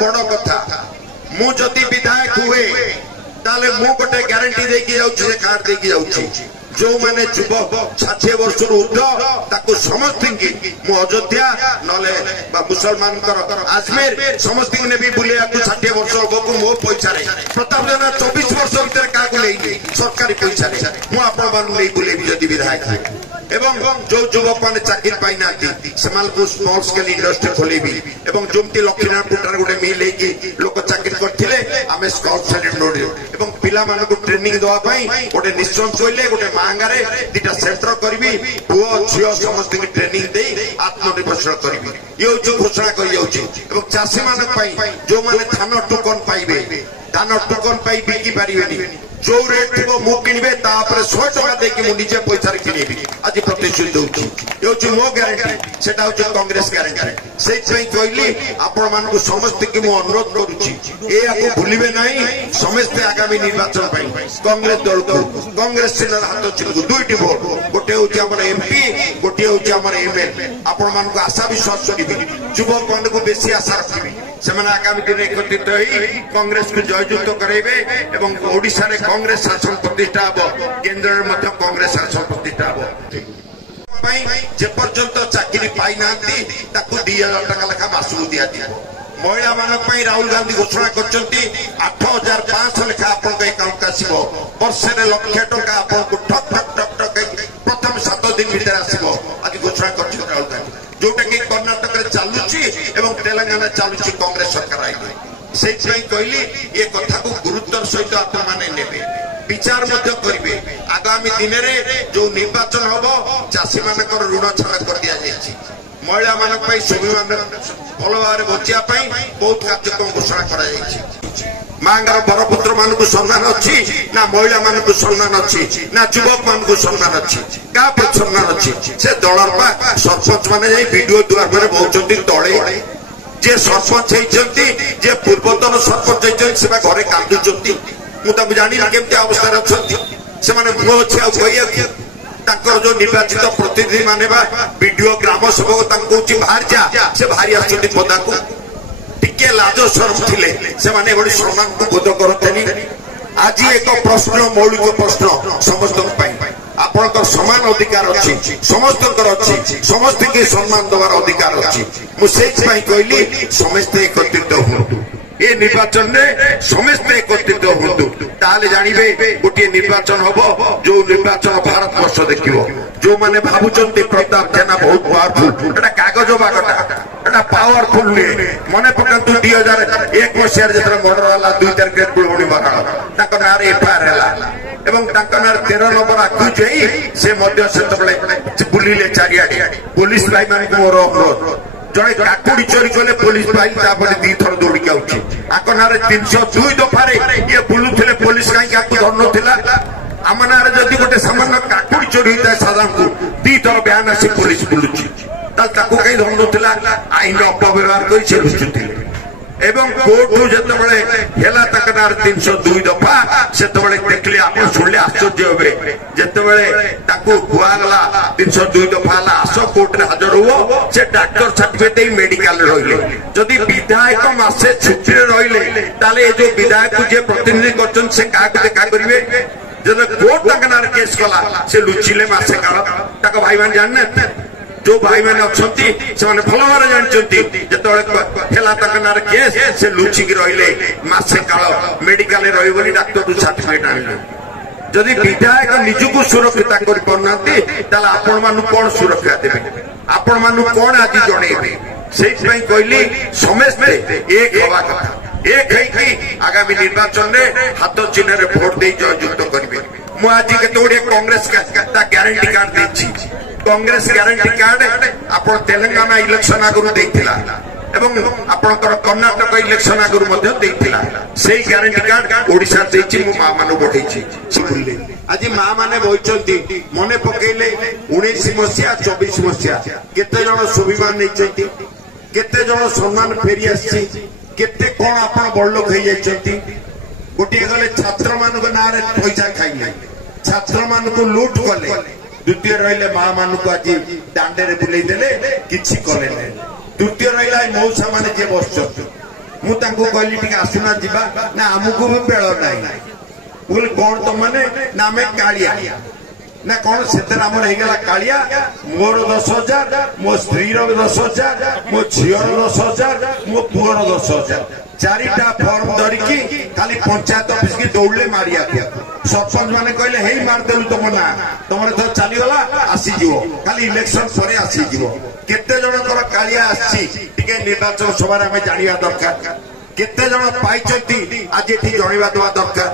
बड़ कथा मु जदि विधायक हुए ताले मु गोटे ग्यारंटी देकी जाउछि कार्ड देकी जाउछि जो माने युवक 60 वर्ष ऊर्ध्व ताकू समस्त मु अयोध्या नले मुसलमान आजमेर समस्त ने भी बुलिया 60 वर्ष लोक मो पैसा प्रताप जेना 24 वर्ष भीतर क्या सरकारी पैसा मु आपण बुले जदि विधायक एवं जो युवक मैंने चाकरी पाई ना स्मॉल स्केल इंडस्ट्री खोलेबी एवं जमती लक्ष्मीनारायणपुर गोटे मिल लोक चाकरी करते आम एवं पिला मानक ट्रेनिंग दवाई गोटे निश्चय कहले गोटे महंगारे दीटा सेंटर करी पुओ झील समस्त ट्रेनिंग दे आत्मनिर्भरशील करी ये घोषणा कर चाषी मान जो मैंने धान टोकन पाइबे धान टोकन पाई बिकी पारे जो रेट थो मु किणवे 100 टका देकी मु निजे पैसा किणेबी आज प्रतिश्रुति दउछि मो ग्यारंटी सेटा होछि कांग्रेस ग्यारंटी सेइ कहली आपण मानकु समस्त की मु अनुरोध करूछि ए आको भूलिबे नाही समस्त आगामी निर्वाचन पई कांग्रेस दल को कांग्रेस सेना हाथ चिलगु दुईटी वोट गोटे होछि हमर एमपी गोटे होछि हमर एमएल आपण मानकु आशा विश्वास करिबे युवक मानकु बेसी आशा रखिबे सेमाने आगामी दिन एकत्रित होई कांग्रेस को जययुक्त कराइबे एवं ओडिसा रे कांग्रेस शासन प्रतिष्ठा हम केन्द्र में कांग्रेस शासन प्रतिष्ठा हम जे पर्यंत चाकरी पाई ना 2000 टका लेखा मासू दिया महिला मानक राहुल गांधी घोषणा कर 8500 लेखा आपन अकाउंट आसो वर्षे लक्ष टका आपन ठक ठक ठक ठक प्रथम 7 दिन भीतर आसो आज घोषणा कर राहुल गांधी जोटा कि कर्णाटक चलुची एवं तेलंगाना चलुची कांग्रेस सरकार आई से कहली ये कथा को गुरुत्वर सहित आपण माने नेबे विचार मध्य करिवे आगामी दिन में जो निर्वाचन हम चाषी मान ऋण छाड़ कर दिया जायछि महिला मान स्वाभिमान भल भाव बचिया बहुत कार्यक्रम घोषणा कर मांगर बरपुत्र मान सम्मान अच्छी ना महिला मान सम्मान अच्छी ना युवक मान सम्मान अच्छी क्या सम्मान अच्छी से दलर सरपंच मैंने वीडियो द्वार में बहुत तले जे सरपंच होती जे पूर्वतन सरपंच होती घरे कांदुंट मुझे जानी केमती अवस्था अच्छा से मुह अच्छे ताकर जो निर्वाचित प्रतिनिधि माने वीडियो ग्राम सेवक बाहर जा से बाहरी आसती पदा को टिके लाज शरम थिले से माने बड़ी सम्मान को बोध करते आज एक प्रश्न मौलिक प्रश्न समस्त आपन समान अधिकार अच्छी समस्त अच्छी समस्त के सम्मान देवार अधिकार अच्छी मुझे कहली समस्ते एकत्रित हूँ ये निर्वाचन में समस्ते एकत्रित हूँ ताले जानवे गोटे निर्वाचन हम जो निर्वाचन भारत वर्ष देख जो मैंने भावुंट प्रताप जेना बहुत पावरफुल कागज बागटा पावरफुल नुहे मन पका 2001 मसीह जो मर्डर है 2 तारिख गुलबणी बराड़ ना एफआईआर है एवं 13 नंबर आक्यूज से बुलिले चारिआडे पुलिस भाई मान मोर अनुरोध जड़े काकुड़ी चोरी कले पुलिस भाई 2 थर दौड़ी आकनार 302 दफारे ये बुलुले पुलिस कहीं धरन आम ना जदि गोटे सामान्य काकुड़ी चोरी होता है साधारण को 2 थर बयान आसी पुलिस बुलुची कहीं धरन आईन अपव्यवहार कर एवं कोर्ट जो 302 दफा से देखले आप शुणिले आश्चर्य हे जो कुआगला 302 दफा आस कोर्ट रे हाजर हुआ से डाक्टर सर्टिफिकेट मेडिकल रही जदि विधायक मासे छुट्टी रही जो विधायक जे प्रतिनिधि कर देखा करेंगे जब कोर्ट ना केस कला से लुचिले मासे काल भाई मान जाने जो भाई मैंने अच्छा भल भाव जानते जो केस से लुचिकी रही मसे काल मेडिकल रही डाक्तर सर्टिफिकेट आने जदि विधायक निजक सुरक्षा कर आपण मान कौन सुरक्षा देवे आपण मान कौन आज जनइबे से कहली समस्ते एक हवा कथा एक आगामी निर्वाचन में हाथ चिन्ह भोट दे जययुक्त करेंगे मुझे केते कांग्रेस ग्यारंटी कार्ड देछि कांग्रेस ग्यारंटी कार्ड आप तेलंगाना इलेक्शन आगुरी देथिला एवं आपनकर कर्णाटक इलेक्शन आगुरी से ग्यारंटी कार्ड ओडिशा देछि मो मां मानु बढ़ेछि आज मां माने बहिचंती मने पकेले 19 मसिया 24 मसिया केते जण स्वाभिमान नै केते जण सम्मान फेरी आछि केते कोन आपन बड़ लोक हे जाइछंती गोटे गले छात्र मान ना पैसा खाइले छात्र मान को लूट कले द्वितीय रही माँ मान को आज दांडे बुले किसी कले तृतीय रहा मौसा मैंने जे बस कहली टी आसुना जीवा ना आमको भी बेल ना बोले कौन तुम मैंने ना आम कालिया ना कौन से आमर कालिया मोर 10,000 मो स्त्री 10,000 मो झीर 10,000 मो पुअर 10,000 चारिटा फॉर्म धरिकी खाली पंचायत ऑफिस की दौड़े मारिया सरपंच माने कहले हे मारदेलु तुम ना तुम तो चलीगला आसीज खाली इलेक्शन पर आसीज केते जनकर कालिया आसी टिके निर्वाचन सभा आम जाना दरकार केते जन पाई आज ये जनवा देवा दरकार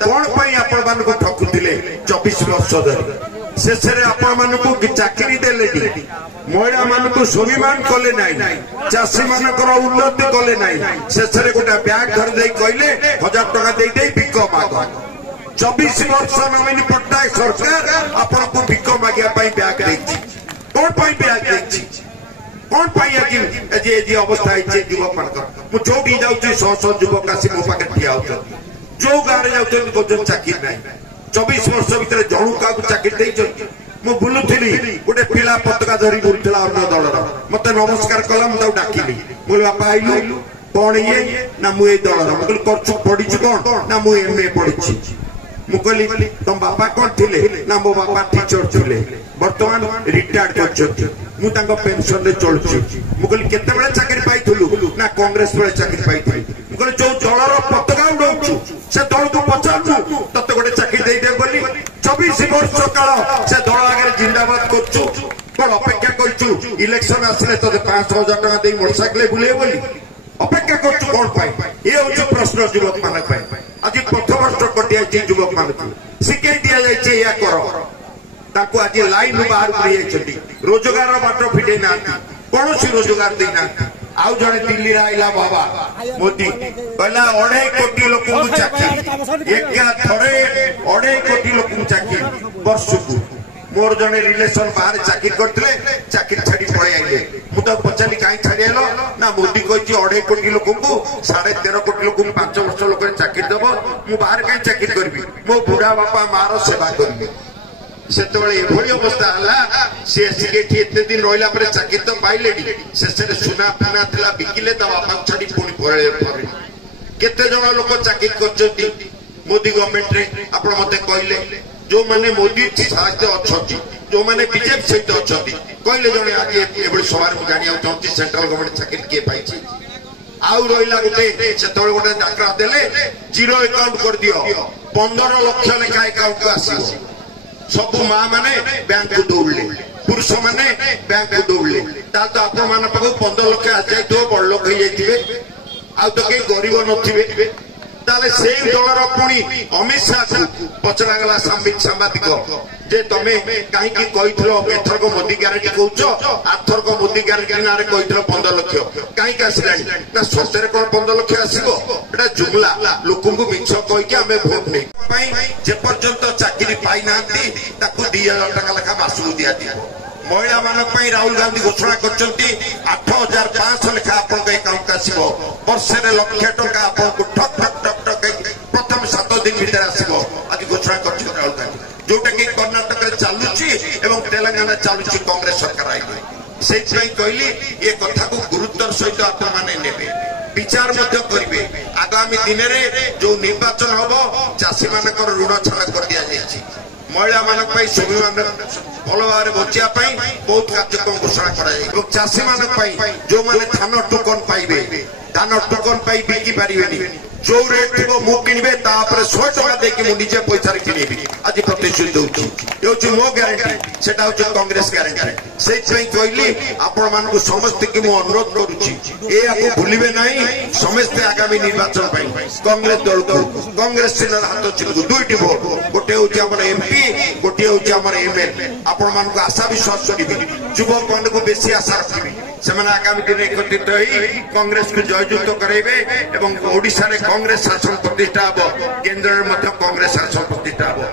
कौन आपण मान ठकुले 24 वर्ष धरी शेष आपण मान चाकरी देले महिला मान स्वाभिमान कले ना चाषी मानकर उन्नति कले ना शेष गोटे ब्याग धरदे कहले 1,000 टका दे भिक माग 24 वर्ष नवीन पट्टनायक सरकार आपण को भिक मागिया ब्याग कौन ब्याग कौन आज अवस्था युवक मान मुझे जो जाऊँगी 100 युवक आसी मो पाखे ठिया हो जो गाँव जाऊँ चाकरी ना 24 वर्ष भर जणु क्या चाकरी मु बुलूली गोटे पिला पताका धरी बुलूला अन्य दलर मत नमस्कार कला मुझे डाकिली बोले बापा आईलु कौन ये ना मुझे दलर मुझे पढ़ी कौन ना मुझे MA पढ़ी मुझे तुम बापा कौन थे ना मो बापा टीचर थे बर्तमान रिटायर्ड कर पेंशन चलुची मुझे केते चाकरी पाइलु ना कांग्रेस बेले चाकरी पाई मुझे जो दलर पताका उड़ाऊ से दल को पचारू तत गोटे चाकरी दे बोली 24 वर्ष काल से दल आगे जिंदाबाद कर अपेक्षा कर इलेक्शन आसले तो 5,000 टका दे मोटरसाइकेल बुले बोली अपेक्षा कर कौन पाई ये हूँ प्रश्न युवक मान आज प्रथम वर्ष कटि युवक मान शिखे दि जाए या कर आज लाइन बाहर रोजगार बाट फिटे ना कौन रोजगार देना आउ जड़े दिल्ली आईला बाबा मोदी कहला 2.5 कोटी लोक चाकरी एका थरे 2.5 कोटी लोक चाकरी वर्ष को मोर जने रिलेशन बाहर चाकरी करते चाकरी छाड़ी पड़े आइले मुझे पचारि कहीं छाड़ी ना मोदी कही 2.5 कोटी लोक को 13.5 कोटी लोक 5 वर्ष लोक चाकरी दब मु बाहर कहीं चाकरी करी मो बुढ़ा बापा मार सेवा करी से अवस्था सी एते दिन रहा चाकरी तो पाइले शेष सुना फुना था बिकिले बापा छाड़ी पुणी पड़े केते जन लोक चाकरी कर मोदी गवर्नमेंट आप मत कहले जो मैंने मोदी साहित्य अच्छा जो मैंने बीजेपी सहित अच्छा कहले जड़े आज ये सभा जाना चाहती सेंट्रल गवर्नमेंट चाकरी किए पाई आउ रहा गोटे से गोटे डाकरा देले 0 अकाउंट कर दियो 15 लाख लेखा अकाउंट को आस सब माँ मैंने बैंक को दौड़े पुरुष मैंने बैंक को दौड़े तो आपण मान पाक 15 लाख आ जाए बड़ लोक हो तो कई गरीब नथिबे ताले से दलर पुणी अमित शाह को पचरागला सांबादिक जे तमे कहीं एथरक मोदी ग्यारंटी कौच आरथरक मोदी ग्यारंटी ना 15 लाख कहीं आसला ना सतरे कौन 15 लाख आसो जुमला लोक मिछ कहीकि आम भोट नहीं जेपर्यंत चाकरी पाई ना 2,000 टका लेखा मासू दिया महिला मानक राहुल गांधी घोषणा कर 8,500 लेखा आप आसो वर्षे 1,00,000 टका आपको ठक ठक ठक ठक प्रथम 7 दिन भीतर आसो आज घोषणा कर राहुल गांधी जोटा कि कर्णाटक चलुची एवं तेलंगाना चलुची कांग्रेस सरकार आई से कहली ये कथा को गुरुत्वर सहित आप विचार करेंगे आगामी दिन में जो निर्वाचन हम चाषी मान ऋण छाड़ कर दि जाए महिला मान स्वाभिमान भल भाव बचापी बहुत कार्यक्रम घोषणा कर चाषी मान जो मैंने धान टोकन पाइबे धान टोकन पाई बिकी पारे जो रेट थी मु किणवे 100 टका देकी मु निजे पैसा किणवी आज प्रतिश्रुति दूसरी मो ग्यारंटी से कांग्रेस ग्यारंटी से कहली आपण मान समस्त की मु अनुरोध करुच्ची भूलिबे नहीं समस्ते आगामी निर्वाचन कांग्रेस दल को कांग्रेस चिन्ह हाथ चिन्ह 2टी भोट गोटे हूँ आम MP गोटे हूँ आम ML आपण मान आशा विश्वास करी युवक मान को बेसी आशा रखी से आगामी दिन एकत्रित कांग्रेस को जययुक्त कराइबे एवं ओडिशा रे कांग्रेस शासन प्रतिष्ठा हम केन्द्र में कांग्रेस शासन प्रतिष्ठा हम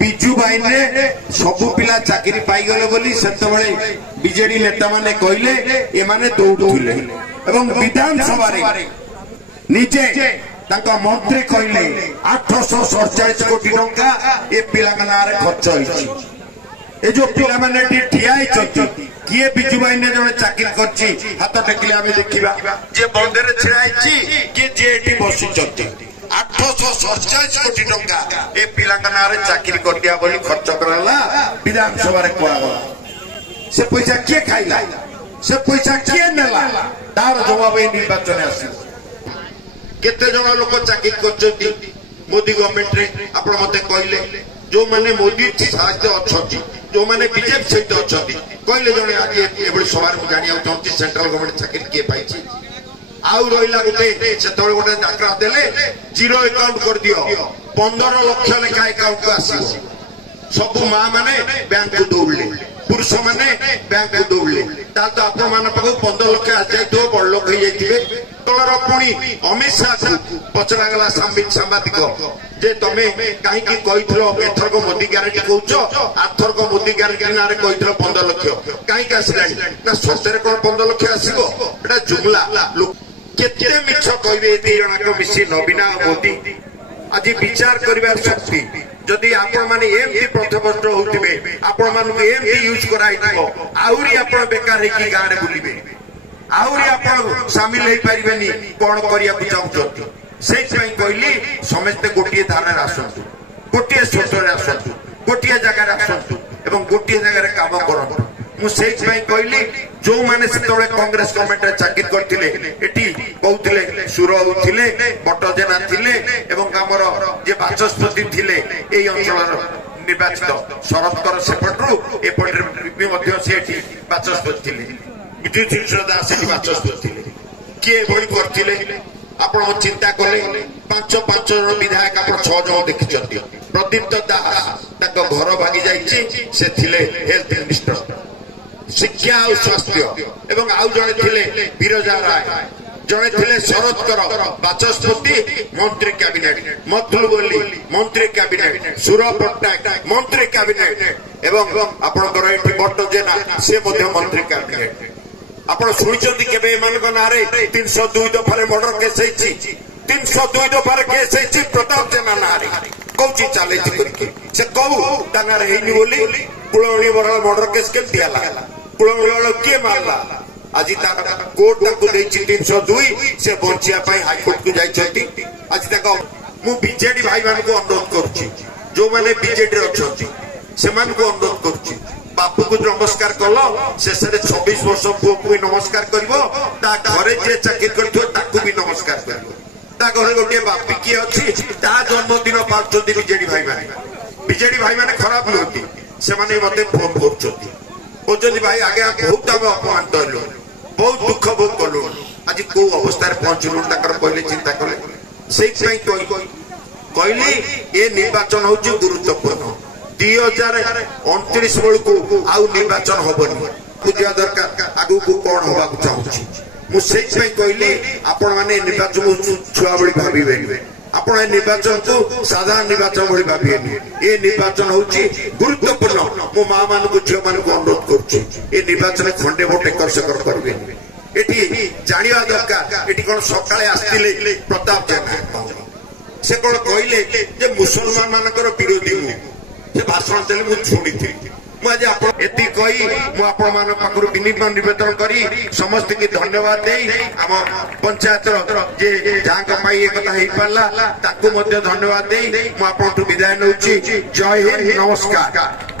बिजू बाइन ने सबु पिला चाकरी पाईगले बोली सेतबेले बीजेडी नेता माने कहले ए माने दौड़ुले एवं विधानसभा रे निजे ताका मंत्री कहले 847 कोटी टंका ए पिला नारे खर्च होइछि ए जो पिला माने ठिया किए बिजु बाहिनी जड़े चाकरी करछि हाथ टेकिले आम देखा जे बंदरे छिड़ा किए जे एटी बसी 847 कोटी टंका ए पिला नारे चाकरी कर दिया बोली खर्च कराला विधानसभा रे कोआगला से पैसा किए खाइला से पैसा किए नेला तार जवाब ए निर्वाचन आसी केते जण लोक चाकरी करछथि मोदी गवर्नमेंट रे आपण मते कहले जो माने मोदी साथ अच्छी जो माने बीजेपी सहित अच्छा कहले जड़े आज ये सभा जाना चाहती सेंट्रल गवर्नमेंट चाकरी किए पाई आउ रहा गोटे से गोटे डाकरा देले जीरो अकाउंट कर दियो 15 लाख लेखा अकाउंट को आस सब माँ माने बैंक को दौड़े पुरुष माने बैंक को दौड़े तो आप 15 लाख आ जाए बड़ लोक तलर पुणी अमित शाह को पचरागला सांबादिक जे तमे कहीं एथरक मोदी ग्यारंटी कौच आथरक मोदी ग्यारंटी ना कही 15 लाख कहीं आसला ना सतरे कौन 15 लाख आसो एटा जुमला केते मिछ कहबे दी जणक मिसी नवीना मोदी आज विचार करिवार शक्ति जदि आपण माने एमती प्रथमस्ट होतिबे आपण मानु एमती यूज कराइबो आउरी आपण बेकार हेकी गारे बुलिबे आउरी आपण शामिल हेई परिबेनी कोन करिया को चाहउछथि से कहली समस्ते गोटे धारा आसतु गोटे स्रोतरे आसतु गोटे जगार आसतु एवं गोटे जगार काम करतु मुझे कहली जो माने से कांग्रेस गवर्नमेंट चाकरी करथिले एटी कहउथिले सुर होथिले बट जेना थिले एवं हमर जे बाचस्पति थिले एई अंचलर निर्वाचित शरदकर सेपटरू एपटरे मध्ये सेठी बाचस्पति थिले विद्युत दास सेठी बाचस्पति थिले किए भଳି करथिले आपण चिंता कले 5 जन विधायक आपण 6 जन देखिछथि प्रदीप दास ताको घर भागी जाइछि से थिले हेल्थ मिनिस्टर शिक्षा और स्वास्थ्य एवं आउ जड़े थिले बिरजा राय जड़े थिले शरदकर बाचस्पति मंत्री कैबिनेट मथुलु बोली मंत्री कैबिनेट सुर पट्टनायक मंत्री कैबिनेट एवं आपणकर एठी बट जेना से मध्य मंत्री कैबिनेट आपण सुनिचंदी केबे एमानक नारे 302 दफारे मर्डर केस हेछि 302 दफारे केस हेछि प्रताप जेना नारे कोची चाले करके से कहू तानारे हेनी बोली कुळवणी बरल मर्डर केस के दियाला कुळवणी के मारला आज कोर्ट ताकू देछि 302 से बंचिया पाई हाई कोर्ट को जाइछथि आज तक मु बीजेडी भाई मान को अनुरोध करछि जो माने बीजेडी अछथि से मान को अनुरोध करछि बापू को नमस्कार कलो शेष 26 वर्ष पुओ को नमस्कार करिवो ता घरे जे चाकरी करथो ताकू भी नमस्कार करिवो ता घरे गोटे बापी की अछि ता जन्मदिन पाछथि बीजेडी भाई माने खराब लोती से माने मते फोन करछथि ओ जदी भाई आगे बहुत हम अपमान करलो बहुत दुख भोग करलो आज को अवस्था रे पहुंचलो ताकर पहले चिंता कले सेहि पई कहली ए निर्वाचन होछि गुरुत्वपूर्ण 2029 बेलू को आउ निर्वाचन हबनी बुझा दरकार आगु को कौन हवा चाहूँ मुझे कहली आपण मैंने निर्वाचन छुआ भली भावे आपण निर्वाचन को साधारण निर्वाचन भली भावे ये निर्वाचन हूँ गुरुत्वपूर्ण मो माँ मान को झील मान को अनुरोध कर निर्वाचन खंडे भोट एकर सेकर करेंगे ये जाना दरकार ये कौन सकाले आसते प्रताप जेना से कौन कहले मुसलमान मानकर विरोधी से भाषण देले मु शुणी थी मुझे एति कही मुझे विनिमय निवेदन करी समस्त की धन्यवाद दे आम पंचायत जे जहाँ एक कथा हो पारा ताकू धन्यवाद दे मुझे विदाय नौची जय हिंद नमस्कार।